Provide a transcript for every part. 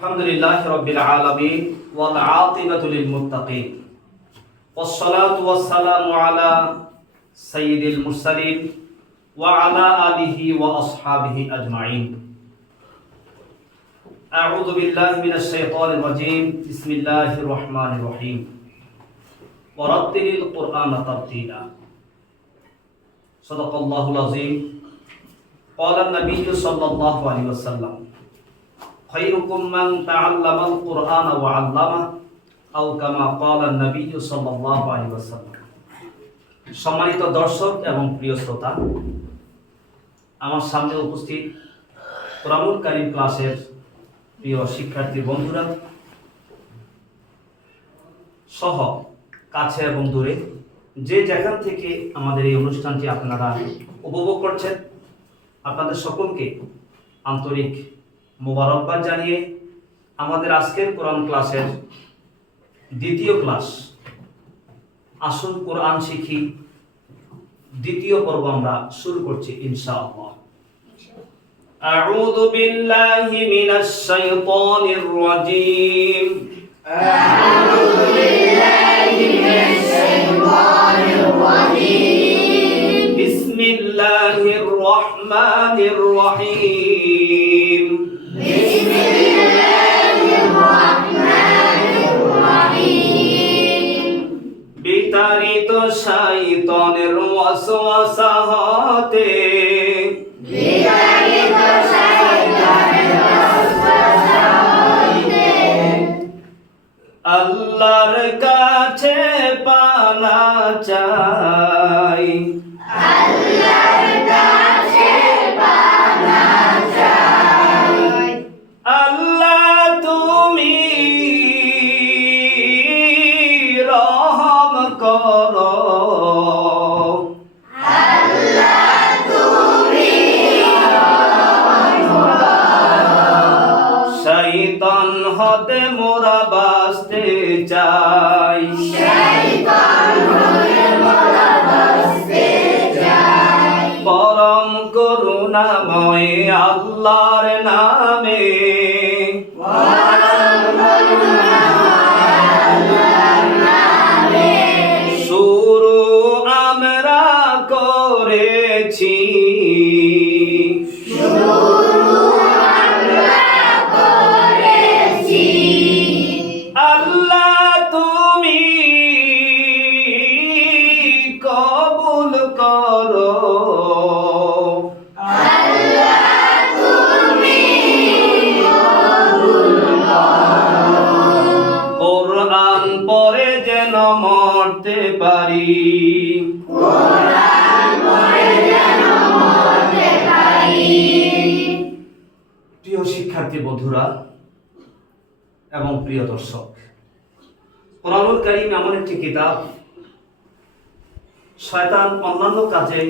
আলহামদুলিল্লাহি রাব্বিল আলামিন ওয়াল আকিবাতু লিল মুত্তাকিন ওয়াসসালাতু ওয়াসসালামু আলা সাইয়্যিদিল মুরসালিন ওয়া আলা আলিহি ওয়া আসহাবিহি আজমাইন। আউযু বিল্লাহি মিনাশ শাইতানির রাজীম। বিসমিল্লাহির রহমানির রহিম। ওয়া রাত্তিলিল কুরআনা তারতিলা। সাদাকাল্লাহুল আযীম। ক্বালা an-নাবিয়্যু সাল্লাল্লাহু আলাইহি ওয়াসাল্লাম খায়রুকুম মান তাআল্লামাল কুরআনা ওয়া আল্লামা আও কামা ক্বালা an-নাবিয়্যু সাল্লাল্লাহু আলাইহি ওয়াসাল্লাম। সম্মানিত দর্শক এবং প্রিয় শ্রোতা, আমার সামনে উপস্থিত কোরআনুল কারীম ক্লাসের প্রিয় শিক্ষার্থী বন্ধুরা সহ কাছে এবং দূরে যে যেখান থেকে আমাদের এই অনুষ্ঠানটি আপনারা উপভোগ করছেন, আপনাদের সকলকে আন্তরিক মোবারকবাদ জানিয়ে আমাদের আজকের কোরআন ক্লাসের দ্বিতীয় ক্লাস আসুন কোরআন শিখি দ্বিতীয় পর্ব আমরা শুরু করছি ইনশাআল্লাহ। আউযু বিল্লাহি মিনাশ শাইতানির রাজীম। আউযু বিল্লাহি মিনাশ শাইতানির রাজীম। বিসমিল্লাহির রহমানির রহিম। বিসমিল্লাহির রহমানির রহিম। বিতাড়িত শয়তানের ওয়াসওয়াসা হতে বিতাড়িত শয়তানের ওয়াসওয়াসা হইতে আল্লাহর কাছে পানা চাই। আল্লাহর কাছে পানা চাই। আল্লাহ তুমি রহম করো। আল্লাহ তুমি রহম করো। শয়তান হতে মোরা বাঁচতে চাই। শয়তান হতে মোরা বাঁচতে চাই। পরম করুণাময় আল্লাহর নামে পরম করুণাময় আল্লাহর নামে শুরু আমরা করেছি। শুরু আমরা করেছি। আল্লাহ তুমি কবুল করো। আল্লাহ তুমি কবুল করো। কোরআন পড়ে যেন মরতে পারি। কোরআন পড়ে যেন মরতে পারি। প্রিয় শিক্ষার্থী বন্ধুরা এবং প্রিয় দর্শক, কোরআনুল কারীম এমন একটি কিতাব, শয়তান অন্যান্য কাজে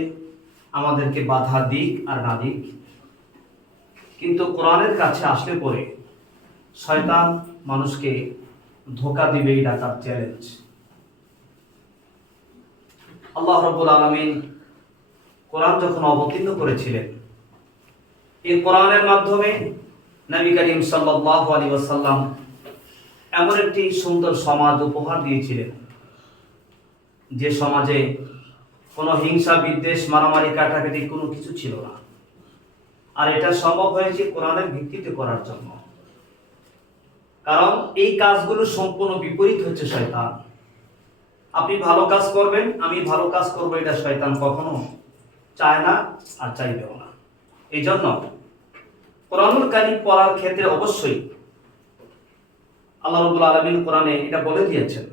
আমাদেরকে বাধা দিক আর না দিক, কিন্তু কোরআনের কাছে আসলে পরে শয়তান মানুষকে ধোঁকা দিবেই, ডাকার চ্যালেঞ্জ। আল্লাহ রাব্বুল আলামিন কোরআন যখন অবতীর্ণ করেছিলেন, এই কোরআনের মাধ্যমে নবী করিম সাল্লাল্লাহু আলাইহি ওয়াসাল্লাম এমন একটি সুন্দর সমাজ উপহার দিয়েছিলেন, যে সমাজে কোনো হিংসা বিদ্বেষ মারামারি কাটাকাটি কোনো কিছু ছিল না। আর এটা সম্ভব হয়েছে কোরআনের ভিত্তিতে করার জন্য, কারণ এই কাজগুলো সম্পূর্ণ বিপরীত হচ্ছে শয়তান। আপনি ভালো কাজ করবেন, আমি ভালো কাজ করবো, এটা শয়তান কখনো চায় না আর চাইবেও না। এই জন্য কোরআনুল কারীম পড়ার ক্ষেত্রে অবশ্যই আল্লাহ রাব্বুল আলামিন কোরআনে এটা বলে দিয়েছেন,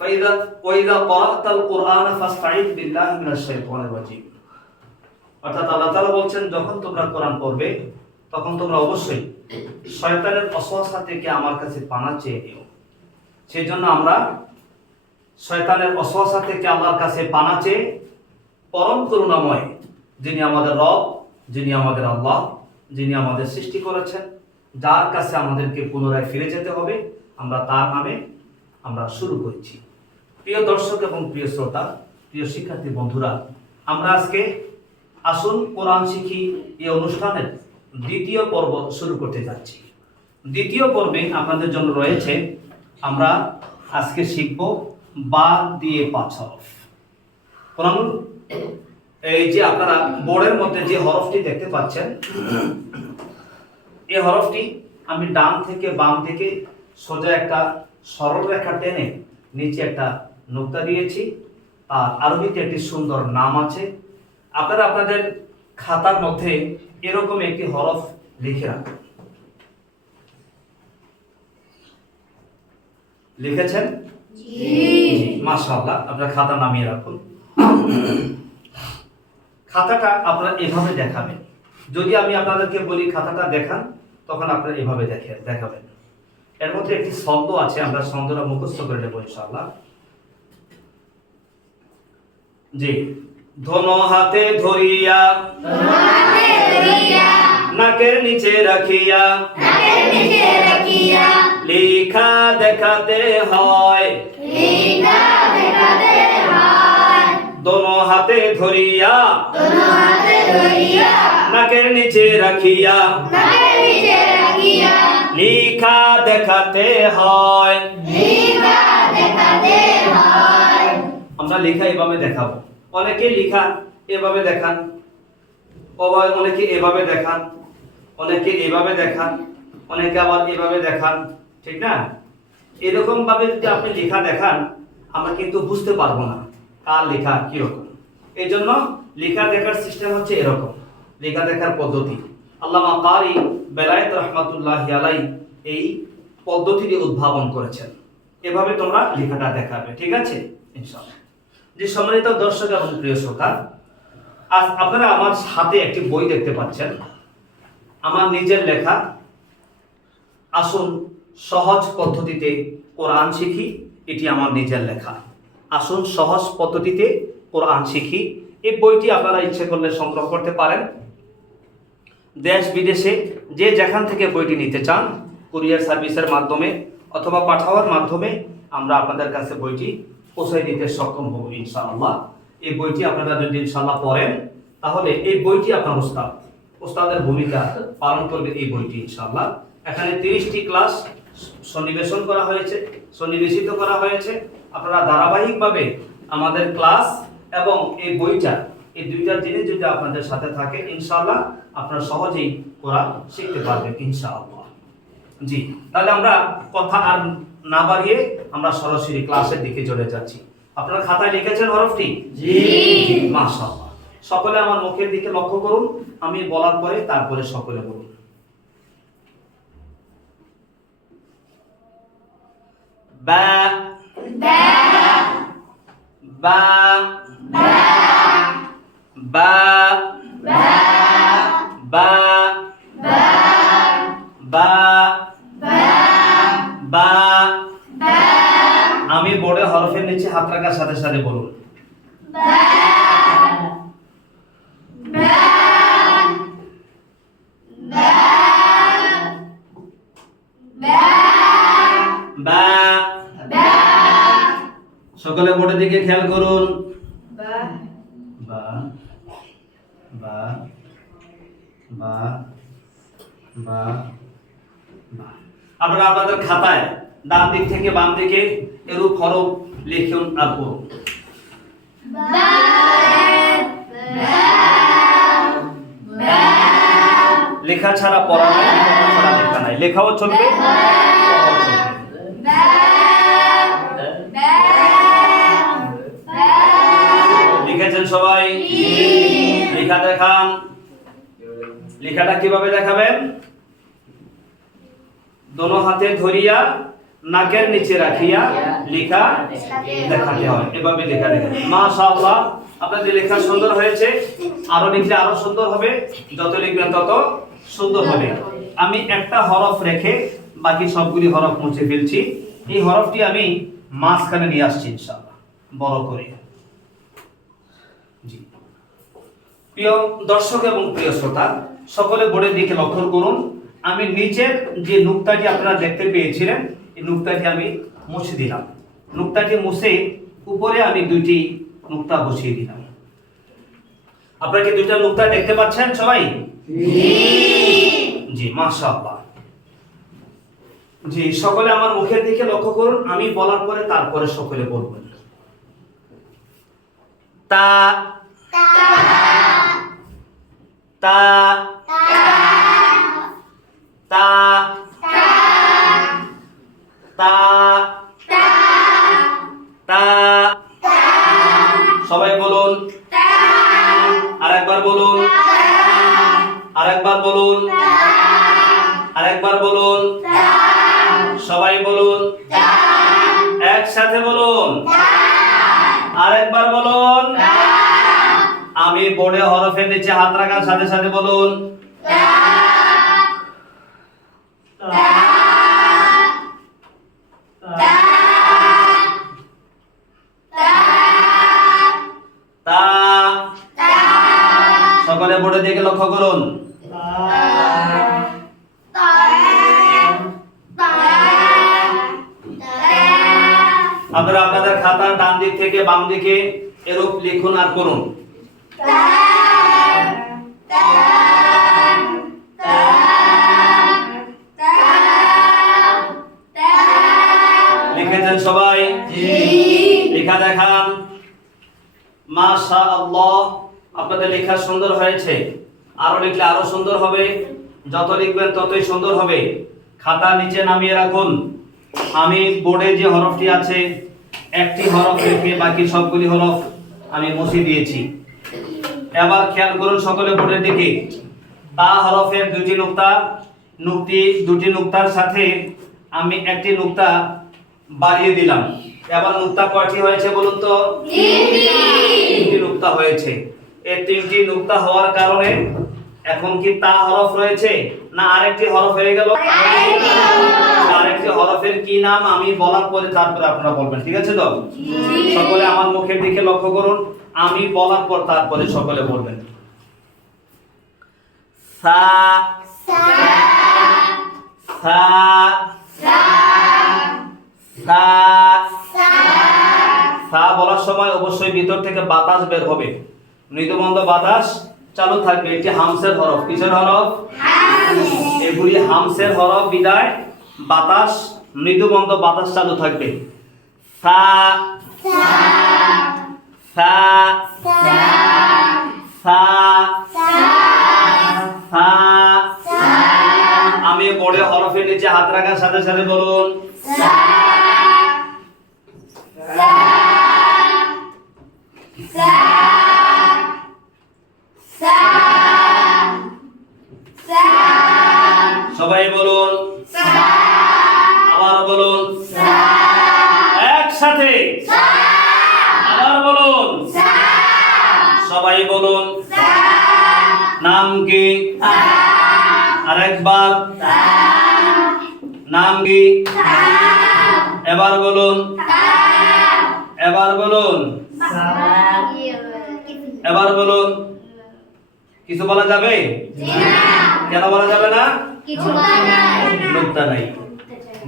ওয়াইদা ক্বারাতাল কুরআনা ফাসতাঈদ বিল্লাহি মিনাশ শাইতানির রাজীম। অর্থাৎ আল্লাহ তাআলা বলছেন, যখন তোমরা কোরআন পড়বে তখন তোমরা অবশ্যই শয়তানের ওয়াসওয়াসা থেকে আমার কাছে পানা চেয়ে নিও। সেই জন্য আমরা শয়তানের ওয়াসওয়াসা থেকে আল্লাহর কাছে পানা চেয়ে পরম করুণাময় যিনি আমাদের রব, যিনি আমাদের আল্লাহ, যিনি আমাদের সৃষ্টি করেছেন, যার কাছে আমাদেরকে পুনরায় ফিরে যেতে হবে, আমরা তার নামে আমরা শুরু করছি। প্রিয় দর্শক এবং প্রিয় শ্রোতা, প্রিয় শিক্ষার্থী বন্ধুরা, আমরা আজকে আসুন কোরআন শিখি এই অনুষ্ঠানের দ্বিতীয় পর্ব শুরু করতে যাচ্ছি। দ্বিতীয় পর্বে আপনাদের জন্য রয়েছে, আমরা আজকে শিখব বা দিয়ে 5 হরফ। কোরআন এই যে আপনারা বোর্ডের মধ্যে যে হরফটি দেখতে পাচ্ছেন, এই হরফটি আমি ডান থেকে বাম থেকে সোজা একটা সরল রেখা টেনে নিচে একটা নুক্তা দিয়েছি, আর আরবিতে একটি সুন্দর নাম আছে। আপনারা আপনাদের খাতার মধ্যে এরকম একটি হরফ লিখে রাখুন। লিখেছেন? মাশাআল্লাহ, আপনারা খাতা নামিয়ে রাখুন। খাতাটা আপনারা এভাবে দেখাবেন। যদি আমি আপনাদেরকে বলি খাতাটা দেখান, তখন আপনারা এভাবে দেখাবেন। এর মধ্যে একটি শব্দ আছে, আমরা শব্দটা মুখস্থ করে নেব ইনশাআল্লাহ। জি, ধনো হাতে ধরিয়া নাকের নিচে রাখিয়া লেখা দেখাতে হয়। দোনো হাতে ধরিয়া নাকের নিচে রাখিয়া লেখা দেখাতে হয়। আমরা লেখা এভাবে দেখাবো। অনেকে লেখা এভাবে দেখান, অনেকে এভাবে দেখান, অনেকে এভাবে দেখান, অনেকে আবার এভাবে দেখান, ঠিক না? এরকম ভাবে যদি আপনি লেখা দেখান, আমরা কিন্তু বুঝতে পারবো না কার লেখা কিরকম। এই জন্য লেখা দেখার সিস্টেম হচ্ছে এরকম, লেখা দেখার পদ্ধতি। আল্লামা কারি বেলায়েত রহমাতুল্লাহি আলাইহি এই পদ্ধতিটি উদ্ভাবন করেছেন। এভাবে তোমরা লেখাটা দেখাবে, ঠিক আছে ইনশাআল্লাহ। যে সম্মানিত দর্শক এবং প্রিয় শ্রোতা, আজ আপনারা আমার হাতে একটি বই দেখতে পাচ্ছেন, আমার নিজের লেখা। আসুন সহজ পদ্ধতিতে কোরআন শিখি, এটি আমার নিজের লেখা। আসুন সহজ পদ্ধতিতে কোরআন শিখি। এই বইটি আপনারা ইচ্ছে করলে সংগ্রহ করতে পারেন। দেশ বিদেশে যে যেখান থেকে বইটি নিতে চান, কুরিয়ার সার্ভিসের মাধ্যমে অথবা পাঠাওয়ার মাধ্যমে আমরা আপনাদের কাছে বইটি পৌঁছে দিতে সক্ষম হব ইনশাআল্লাহ। এই বইটি আপনারা যদি ইনশাআল্লাহ পড়েন, তাহলে এই বইটি আপনার ওস্তাদের ভূমিকা পালন করবে এই বইটি ইনশাআল্লাহ। এখানে 30টি ক্লাস সন্নিবেশন করা হয়েছে, সন্নিবেশিত করা হয়েছে। আপনারা ধারাবাহিকভাবে আমাদের ক্লাস এবং এই বইটা, এই দুইটা জিনিস যদি আপনাদের সাথে থাকে, ইনশাআল্লাহ আপনারা সহজেই কোরআন শিখতে পারবেন ইনশাআল্লাহ। জি, তাহলে আমরা কথা আর না বাড়িয়ে আমরা সরাসরি ক্লাসের দিকে চলে যাচ্ছি। আপনারা খাতায় লিখেছেন হরফটি? জি, মাশাআল্লাহ। সকলে আমার মুখের দিকে লক্ষ্য করুন, আমি বলার পরে তারপরে সকলে বলুন। বা বা বা বা বা বা। আমি বোর্ডে হরফের নিচে হাত রাখার সাথে সাথে বলুন। বা। সকলে বোর্ডের দিকে খেয়াল করুন। বা বা বা বা বা। আপনারা আপনাদের খাতায় ডান দিক থেকে বাম দিকে এরূপ হরফ লিখুন আর পড়ুন। লেখা ছাড়া পড়া নাই, পড়া ছাড়া লেখা নাই। লেখাও চলবে, পড়াও চলবে। লিখেছেন সবাই? লেখা দেখান। লেখাটা কিভাবে দেখাবেন? দোনো হাতে ধরিয়া নাকের নিচে রাখিয়া লেখা দেখাতে হয়। এভাবে লেখা দেখান। মাশাআল্লাহ, আপনাদের লেখা সুন্দর হয়েছে। আরো লিখলে আরো সুন্দর হবে, যত লিখবেন তত সুন্দর হবে। আমি একটা হরফ রেখে বাকি সবগুলি হরফ মুছে ফেলছি। এই হরফটি আমি মাঝখানে নিয়ে আসছি ইনশাআল্লাহ, বড় করে। জি, প্রিয় দর্শক এবং প্রিয় শ্রোতা, সকলে বোর্ডের দিকে লক্ষ্য করুন। আমি নিচের যে নুক্তাটি আপনারা দেখতে পেয়েছিলেন, এই নুক্তাটি আমি মুছে দিলাম। নুক্তাটি মুছে উপরে আমি দুইটি নুক্তা বসিয়ে দিলাম। আপনারা কি দুইটা নুক্তা দেখতে পাচ্ছেন সবাই? জি, মাশাআল্লাহ। জি, সকলে আমার মুখের দিকে লক্ষ্য করুন, আমি বলার পরে তারপরে সকলে বলবেন। তা তা তা তা তা সবাই বলুন, আরেকবার বলুন, আরেকবার বলুন, আরেকবার বলুন, সবাই বলুন, একসাথে বলুন, আরেকবার বলুন। আমি বোর্ডে হরফের নিচে হাত রাখার সাথে সাথে বলুন। তা সকলে বোর্ডের দিকে লক্ষ্য করুন। আপনারা আপনাদের খাতার ডান দিক থেকে বাম দিকে এরূপ লিখুন আর করুন। লিখেছেন সবাই? লেখা দেখান। মাশাআল্লাহ, আপনাদের লেখা সুন্দর হয়েছে। আরো লিখলে আরো সুন্দর হবে, যত লিখবেন ততই সুন্দর হবে। খাতা নিচে নামিয়ে রাখুন। আমি বোর্ডে যে হরফটি আছে একটি হরফ রেখে বাকি সবগুলি হরফ আমি মুছে দিয়েছি। এবার খেয়াল করুন সকলে বোর্ডের দিকে। তা হরফের দুটি নুক্তার সাথে আমি একটি নুক্তা বাড়িয়ে দিলাম। এবার নুক্তা কয়টি হয়েছে বলুন তো? তিনটি নুক্তা হয়েছে। এই তিনটি নুক্তা হওয়ার কারণে এখন কি তা হরফ রয়েছে না আরেকটি হরফ হয়ে গেল? আরেকটি হরফের কি নাম আমি বলার পরে তারপরে আপনারা বলবেন, ঠিক আছে তো? সকলে আমার মুখের দিকে লক্ষ্য করুন, আমি বলার পর তারপরে সকলে বলবেন। সা সা সা সা সা বলার সময় অবশ্যই ভিতর থেকে বাতাস বের হবে, মৃদুমন্দ বাতাস চালু থাকবে। এটি হামসের হরফ। কিসের হরফ? এগুলি হামসের হরফ বিদায় বাতাস, মৃদুমন্দ বাতাস চালু থাকবে। সা সা সা সা। আমি বোর্ডে হরফের নিচে হাত রাখার সাথে সাথে বলুন। সবাই বলুন, আবার বলুন, একসাথে আবার বলুন, সবাই বলুন। নাম কি? আরেকবার। নাম কি? এবার বলুন, এবার বলুন, এবার বলুন। কিছু বলা যাবে? কেন বলা যাবে না? নুক্তা নাই।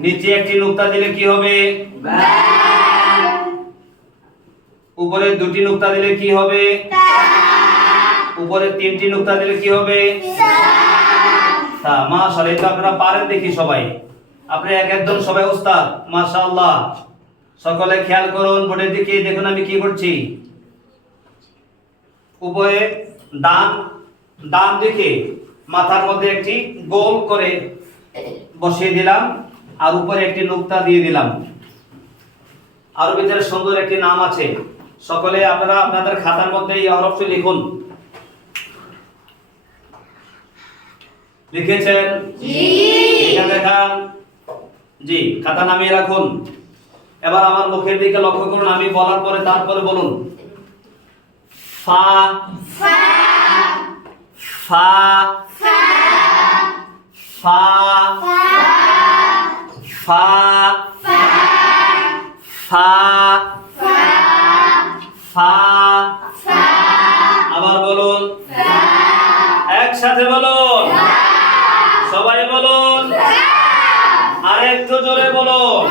নিচে একটি নুক্তা দিলে কি হবে? উপরে দুটি নুক্তা দিলে কি হবে? উপরে তিনটি নুক্তা দিলে কি হবে? মাশাআল্লাহ, এটা আপনারা পারেন দেখি সবাই। আপনি একজন সবাই উস্তাদ, মাশাআল্লাহ। সকলে খেয়াল করুন বোর্ডের দিকে, দেখুন আমি কি করছি। উপরে ডান দিকে মাথার মধ্যে একটি গোল করে বসিয়ে দিলাম আর উপরে একটি নুক্তা দিয়ে দিলাম। আরবিতে সুন্দর একটি নাম আছে। সকলে আপনারা আপনাদের খাতার মধ্যে এই হরফটি লিখুন। লিখেছেন? জি। দেখান। জি, খাতা নামিয়ে রাখুন। এবার আমার মুখের দিকে লক্ষ্য করুন, আমি বলার পরে তারপরে বলুন। ফা ফা ফা ফা ফা ফা ফা। আবার বলুন, একসাথে বলুন, সবাই বলুন, আরেকটু জোরে বলুন।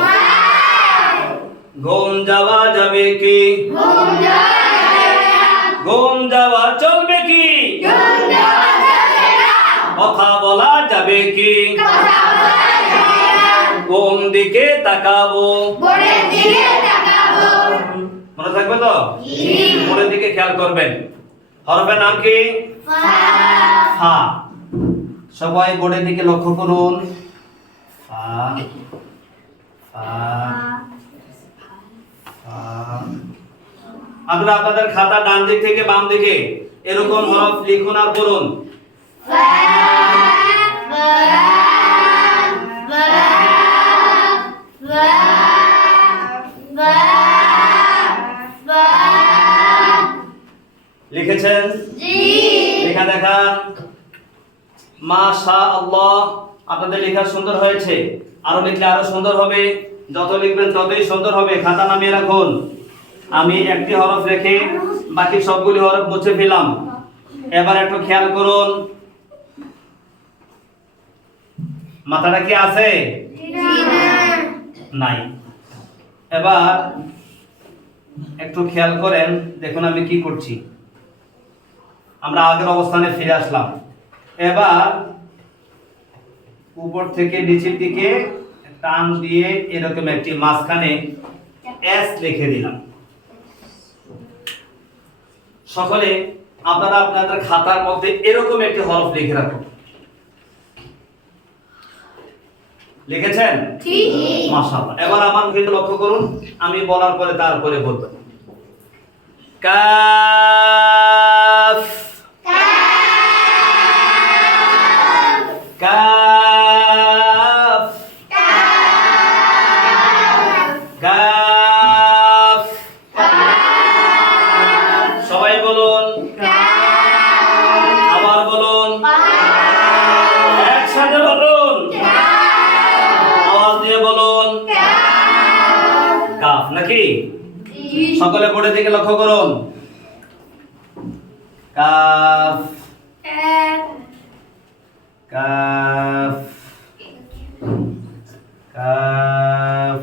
ঘুম যাওয়া যাবে কি? ঘুম যাওয়া চলবে কি? কথা বলা যাবে কি? কথা বলা যাবে না। কোন দিকে তাকাবো? বোর্ডের দিকে তাকাবো। মনে থাকবে তো? জি। বোর্ডের দিকে খেয়াল করবেন। হরফের নাম কি? ফা। ফা। সবাই বোর্ডের দিকে লক্ষ্য করুন। ফা ফা ফা। আপনারা আপনাদের খাতা ডান দিক থেকে বাম দিকে এরকম হরফ লিখুন আর পড়ুন। ফা ফা ফা ফা ফা ফা। লিখেছেন? জি। লেখা দেখান। মাশাআল্লাহ, আপনাদের লেখা সুন্দর হয়েছে। আরো লিখলে আরো সুন্দর হবে। যত লিখবেন ততই সুন্দর হবে। খাতা নামিয়ে রাখুন। আমি একটি হরফ রেখে বাকি সবগুলি হরফ মুছে ফেলাম। এবার একটু খেয়াল করুন। মাথাটা কি আছে? নাই। এবার একটু খেয়াল করেন, দেখুন আমি কি করছি। আমরা আগের অবস্থানে ফিরে আসলাম। এবার উপর থেকে নিচের দিকে টান দিয়ে এরকম একটি মাঝখানে এস লিখে দিলাম। সকলে আপনারা আপনাদের খাতার মধ্যে এরকম একটি হরফ লিখে রাখুন। লিখেছেন? ঠিক। মাশাআল্লাহ। এবার আমার মুখে লক্ষ্য করুন, আমি বলার পরে তারপরে বলবেন। Calf calf calf. সবাই বলুন, আবার বলুন, একসাথে বলুন, আওয়াজ দিয়ে বলুন। কাফ নাকি? সকলে বোর্ডের দিকে লক্ষ্য করুন। Calf calf calf.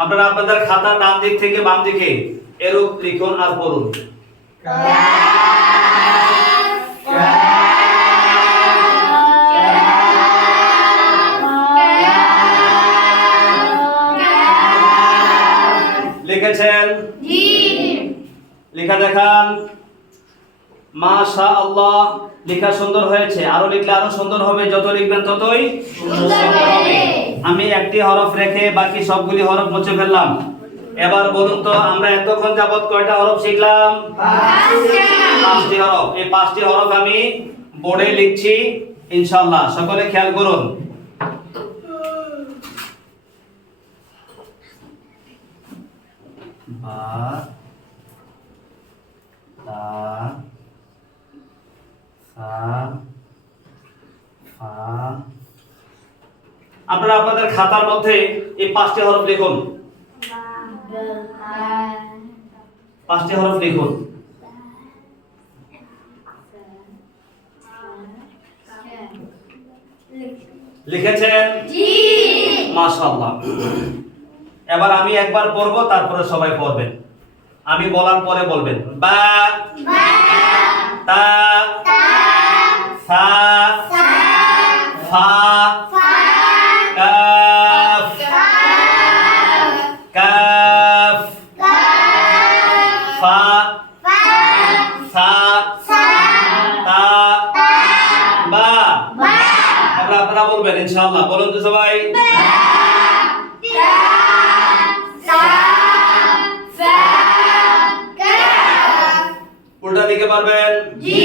আপনারা আপনাদের খাতার ডান দিক থেকে বাম দিকে এরূপ লিখুন আর পড়ুন। লিখেছেন? জি। লেখা দেখান। মাশাআল্লাহ, লেখা সুন্দর হয়েছে। আরো লিখলে আরো সুন্দর হবে। যত লিখবেন ততই সুন্দর হবে। আমি একটি হরফ রেখে বাকি সবগুলি হরফ মুছে ফেললাম। এবার বলুন তো, আমরা এতক্ষণ যাবত কয়টা হরফ শিখলাম? পাঁচটি হরফ। এই পাঁচটি হরফ আমি বোর্ডে লিখছি ইনশাআল্লাহ। সকলে খেয়াল করুন। বা তা সা ফা। আপনারা আপনাদের খাতার মধ্যে এই পাঁচটি হরফ লিখুন। পাঁচটি হরফ লিখুন। লিখেছেন? জি। মাশাআল্লাহ। এবার আমি একবার পড়ব, তারপরে সবাই পড়বেন। আমি বলার পরে বলবেন। বা তা সা ফা কাফ কাফ ফা সা তা বা। আপনারা বলবেন ইনশাআল্লাহ। বলুন তো সবাই। উল্টা দিকে পারবেন? জি।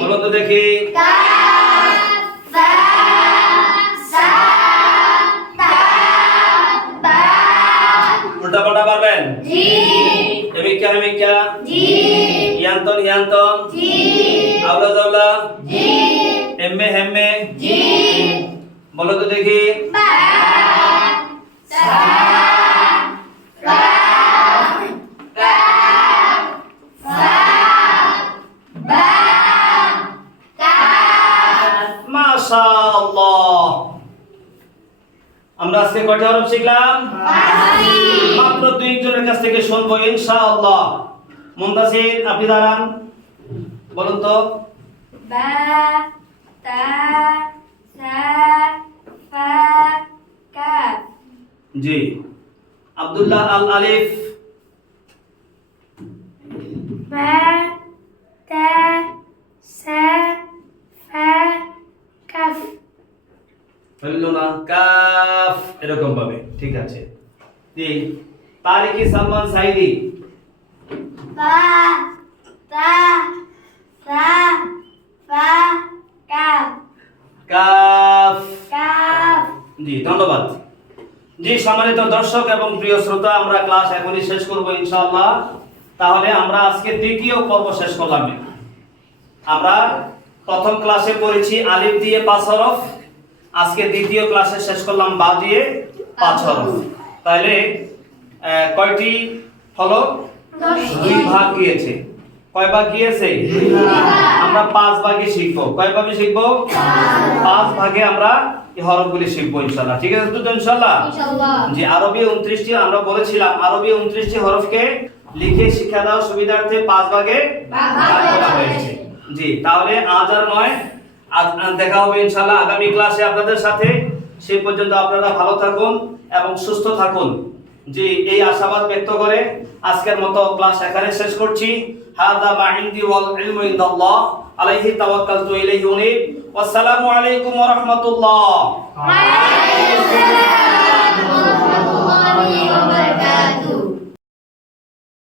বলুন তো দেখি। উল্টা পাল্টা পারবেন? জি। হেমিকা হেমিকা, জি। ইয়ান্তন ইয়ান্তন, জি। আওলা জাওলা, জি। হেম্মে হেম্মে। জি। বলো তো দেখি। মাশাআল্লাহ। আমরা আজকে কয়টা হরফ শিখলাম? মাত্র দুইজনের কাছ থেকে শুনবো ইনশাআল্লাহ। মুনতাসির, আপনি দাঁড়ান। বলুন তো। বা তা সা ফা কাফ জি। আব্দুল্লাহ আল আলিফ। বা তা সা ফা কাফ হইল না? কাফ এরকম ভাবে, ঠিক আছে। জি। তারিকি সালমান সাইদি। বা তা সা ফা কাফ কাফ। কাফ জি, ধন্যবাদ। জি, সম্মানিত দর্শক এবং প্রিয় শ্রোতা, আমরা ক্লাস এখনই শেষ করব ইনশাআল্লাহ। তাহলে আমরা আজকে দ্বিতীয় পর্ব শেষ করলাম। আমরা প্রথম ক্লাসে পড়েছি আলিফ দিয়ে 5 হরফ, আজকে দ্বিতীয় ক্লাসে শেষ করলাম বা দিয়ে 5 হরফ। তাহলে কয়টি হলো? 2 ভাগ গিয়েছে। কয় ভাগ গিয়েছে? আমরা 5 ভাগে শিখবো। কয় ভাগে শিখবো? 5 ভাগে আমরা এই হরফগুলি শিখবো ইনশাআল্লাহ। ঠিক আছে তো ইনশাআল্লাহ? ইনশাআল্লাহ জি, আরবি 29টি আমরা বলেছিলাম, আরবি 29টি হরফকে লিখে শিক্ষা দেওয়ার সুবিধার্থে 5 ভাগে ভাগ করা হয়েছে। জি, তাহলে আজ আর নয়, আজ দেখা হবে ইনশাআল্লাহ আগামী ক্লাসে আপনাদের সাথে। সেই পর্যন্ত আপনারা ভালো থাকুন এবং সুস্থ থাকুন। জি, এই আশাবাদ ব্যক্ত করে আজকের মতো ক্লাস এখানে শেষ করছি। হাদা মা ইনদি ওয়াল ইলমু ইনদাল্লাহ আলাইহি তাওয়াক্কালতু ইলাইহি উনীব। ওয়াসসালামু আলাইকুম ওয়া রাহমাতুল্লাহ। ওয়া আলাইকুম আসসালাম ওয়া রাহমাতুল্লাহি ওয়া বারাকাতুহু।